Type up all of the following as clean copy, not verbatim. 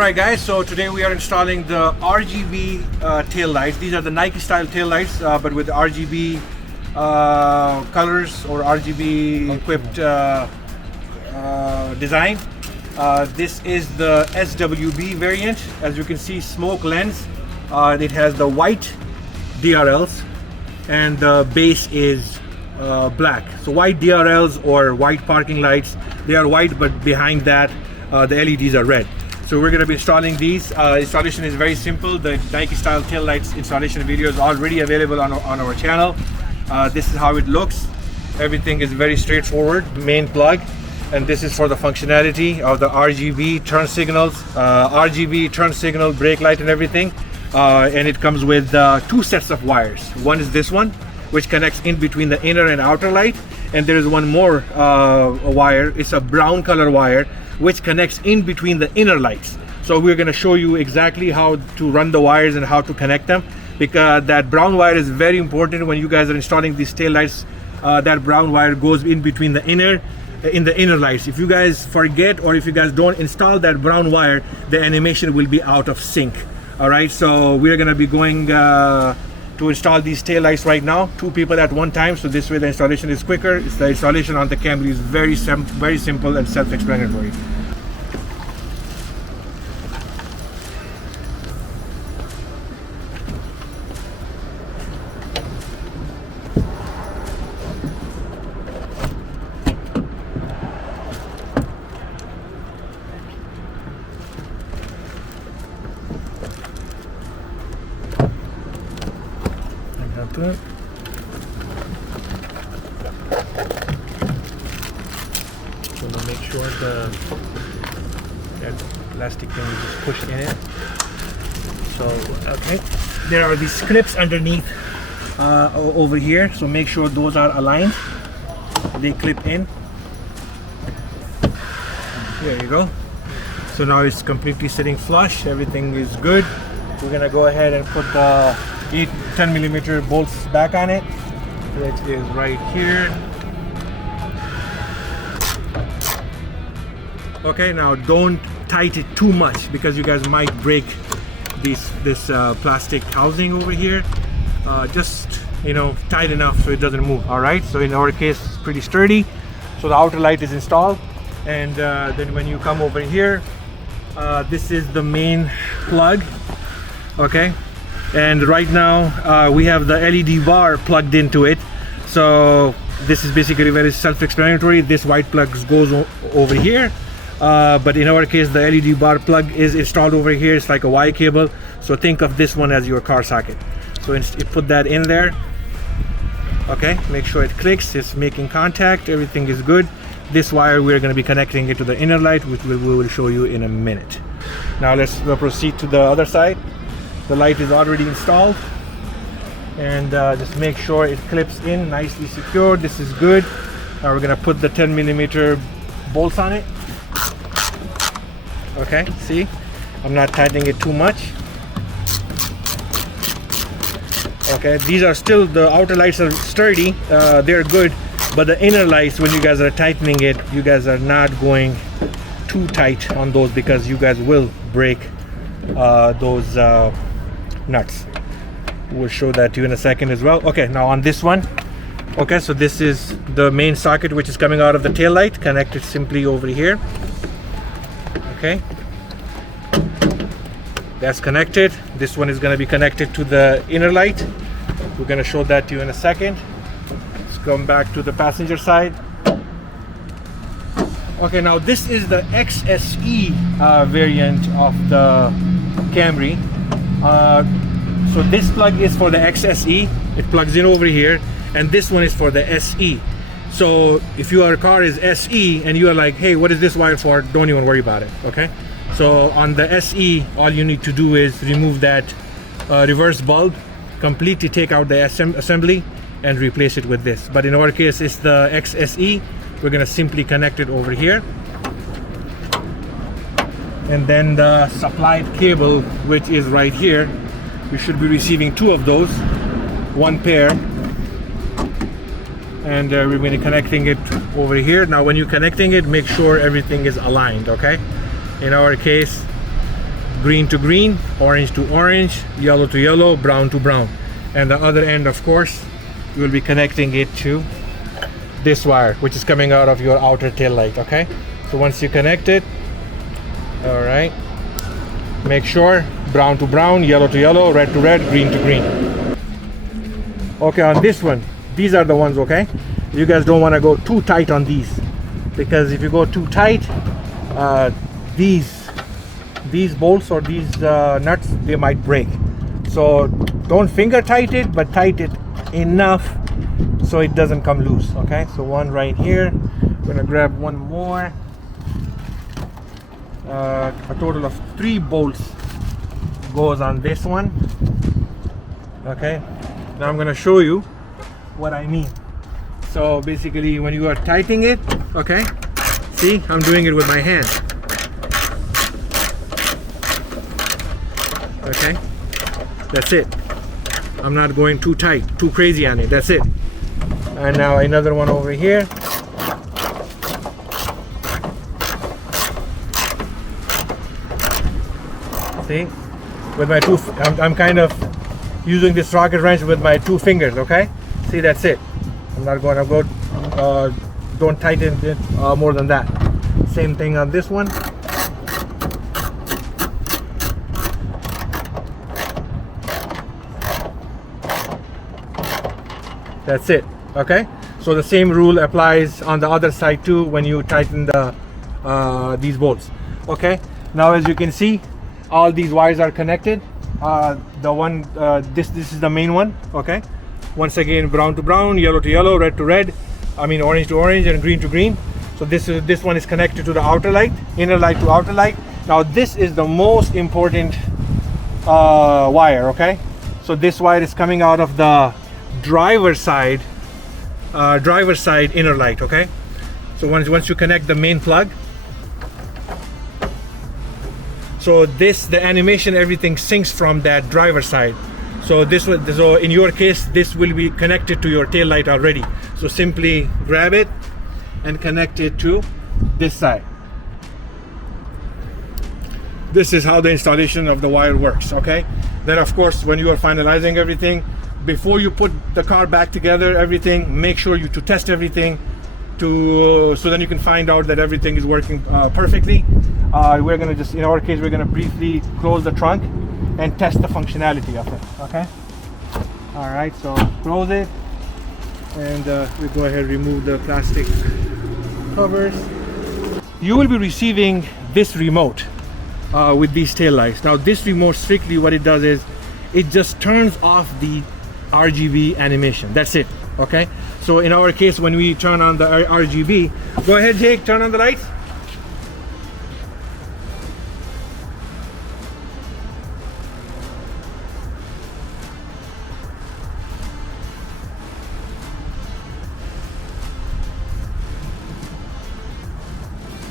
Alright guys, so today we are installing the RGB tail lights. These are the Nike style tail lights, but with RGB colors or RGB equipped design. This is the SWB variant. As you can see, smoke lens. It has the white DRLs and the base is black. So white DRLs or white parking lights, they are white, but behind that the LEDs are red. So we're going to be installing these. Installation is very simple. The Nike style tail lights installation video is already available on our channel. This is how it looks. Everything is very straightforward. Main plug, and this is for the functionality of the RGB turn signals, RGB turn signal, brake light and everything. And it comes with two sets of wires. One is this one, which connects in between the inner and outer light, and there is one more wire. It's a brown color wire which connects in between the inner lights. So we're going to show you exactly how to run the wires and how to connect them, because that brown wire is very important when you guys are installing these tail lights. That brown wire goes in between the inner lights. If you guys forget or if you guys don't install that brown wire, the animation will be out of sync. All right, so we're going to be going to install these tail lights right now, 2 people at one time, so this way the installation is quicker. The installation on the Camry is very simple and self-explanatory. To it. So to make sure that plastic thing is just pushed in it. So okay, there are these clips underneath over here, so make sure those are aligned. They clip in. There you go. So now it's completely sitting flush, everything is good. We're gonna go ahead and put the 10mm bolts back on it, which is right here. Okay, now don't tighten it too much because you guys might break this plastic housing over here. Just, you know, tight enough so it doesn't move. All right, so in our case it's pretty sturdy. So the outer light is installed, and then when you come over here, this is the main plug. Okay, and right now we have the LED bar plugged into it. So this is basically very self-explanatory. This white plug goes over here, but in our case the LED bar plug is installed over here. It's like a Y cable, so think of this one as your car socket. So you put that in there. Okay, make sure it clicks, it's making contact, everything is good. This wire we're going to be connecting it to the inner light, which we will show you in a minute. Now let's proceed to the other side. The light is already installed, and just make sure it clips in nicely secure. This is good. Now we're gonna put the 10mm bolts on it. Okay, see, I'm not tightening it too much. Okay, these are still, the outer lights are sturdy, they're good, but the inner lights, when you guys are tightening it, you guys are not going too tight on those because you guys will break those nuts. We'll show that to you in a second as well. Okay, now on this one, okay, so this is the main socket which is coming out of the tail light, connected simply over here. Okay, that's connected. This one is going to be connected to the inner light. We're going to show that to you in a second. Let's come back to the passenger side. Okay, now this is the XSE variant of the Camry. So this plug is for the XSE. It plugs in over here, and this one is for the SE. So if your car is SE and you are like, hey, what is this wire for? Don't even worry about it. Okay, so on the SE, all you need to do is remove that reverse bulb, completely take out the assembly and replace it with this. But in our case, it's the XSE. We're gonna simply connect it over here, and then the supplied cable, which is right here, you should be receiving 2 of those, 1 pair, and we're going to be connecting it over here. Now when you're connecting it, make sure everything is aligned. Okay, in our case green to green, orange to orange, yellow to yellow, brown to brown. And the other end, of course, you will be connecting it to this wire, which is coming out of your outer tail light. Okay, so once you connect it, all right, make sure brown to brown, yellow to yellow, red to red, green to green. Okay, on this one, these are the ones, okay, you guys don't want to go too tight on these, because if you go too tight, these bolts or these nuts, they might break. So don't finger tight it, but tight it enough so it doesn't come loose. Okay, so one right here. I'm gonna grab one more. A total of 3 bolts goes on this one. Okay, now I'm gonna show you what I mean. So basically, when you are tightening it, okay, see, I'm doing it with my hand. Okay, that's it. I'm not going too tight, too crazy on it. That's it. And now another one over here. See, with my two, I'm kind of using this rocket wrench with my 2 fingers. Okay, see, that's it. I'm not going to go. Don't tighten it more than that. Same thing on this one. That's it. Okay, so the same rule applies on the other side too when you tighten the these bolts. Okay, now as you can see, all these wires are connected. The one this is the main one. Okay, once again, brown to brown, yellow to yellow, red to red, I mean orange to orange, and green to green. So this one is connected to the outer light, inner light to outer light. Now this is the most important wire. Okay, so this wire is coming out of the driver's side inner light. Okay, so once you connect the main plug, so the animation, everything syncs from that driver side. So so in your case, this will be connected to your tail light already. So simply grab it and connect it to this side. This is how the installation of the wire works. Okay, then of course, when you are finalizing everything, before you put the car back together, everything, make sure you to test everything so then you can find out that everything is working perfectly. We're gonna just, in our case, we're gonna briefly close the trunk and test the functionality of it. Okay, all right, so close it, and we go ahead and remove the plastic covers. You will be receiving this remote with these tail lights. Now this remote, strictly what it does is it just turns off the RGB animation. That's it. Okay, so in our case, when we turn on the RGB, go ahead, Jake, turn on the lights.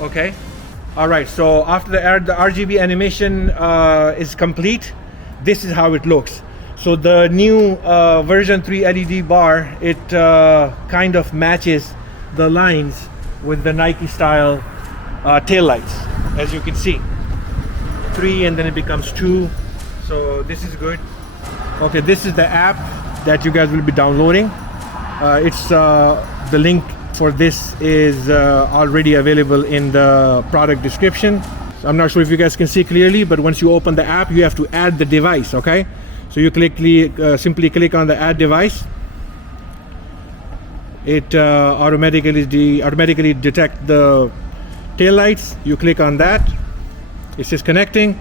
Okay, all right, so after the RGB animation is complete, this is how it looks. So the new version 3 LED bar, it kind of matches the lines with the Nike style tail lights, as you can see. 3 and then it becomes 2. So this is good. Okay, this is the app that you guys will be downloading. It's the link for this is already available in the product description. I'm not sure if you guys can see clearly, but once you open the app, you have to add the device. Okay, so you simply click on the add device. It automatically detect the tail lights. You click on that. It says connecting,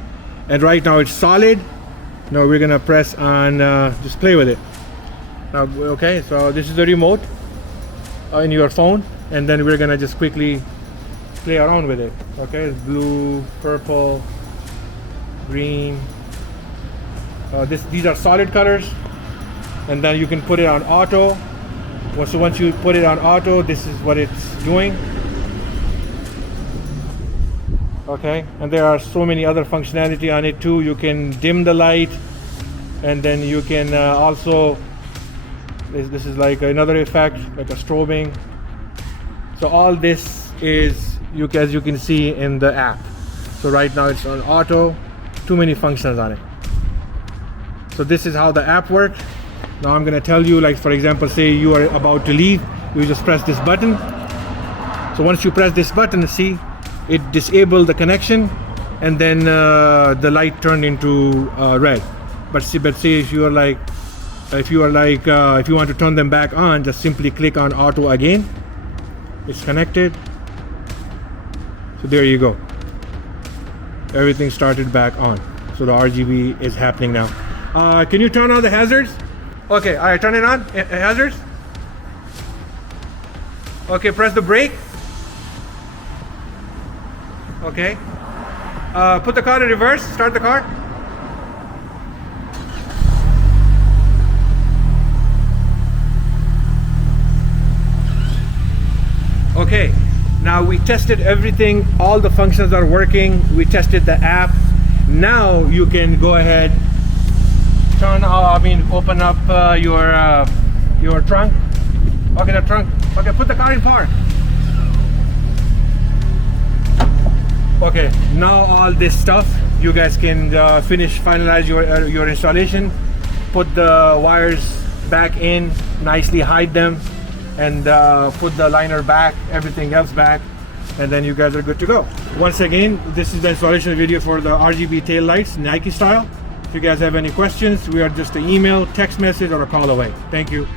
and right now it's solid. Now we're gonna press on just play with it. Now, okay, so this is the remote in your phone, and then we're gonna just quickly play around with it. Okay, it's blue, purple, green. These are solid colors, and then you can put it on auto. So once you put it on auto, this is what it's doing. Okay, and there are so many other functionality on it too. You can dim the light, and then you can also, this is like another effect, like a strobing. So all this is, as you can see in the app. So right now it's on auto, too many functions on it. So this is how the app works. Now I'm gonna tell you, like for example, say you are about to leave, you just press this button. So once you press this button, see, it disabled the connection, and then the light turned into red. But see, if you want to turn them back on, just simply click on auto again. It's connected. So there you go. Everything started back on. So the RGB is happening now. Can you turn on the hazards? Okay, all right, turn it on. Hazards. Okay, press the brake. Okay. Put the car in reverse. Start the car. Okay. Now we tested everything. All the functions are working. We tested the app. Now you can go ahead. Open up your trunk. Okay, the trunk. Okay, put the car in park. Okay, now all this stuff you guys can finalize your installation. Put the wires back in, nicely hide them, and put the liner back, everything else back, and then you guys are good to go. Once again, this is the installation video for the RGB tail lights, Nike style. If you guys have any questions, we are just an email, text message, or a call away. Thank you.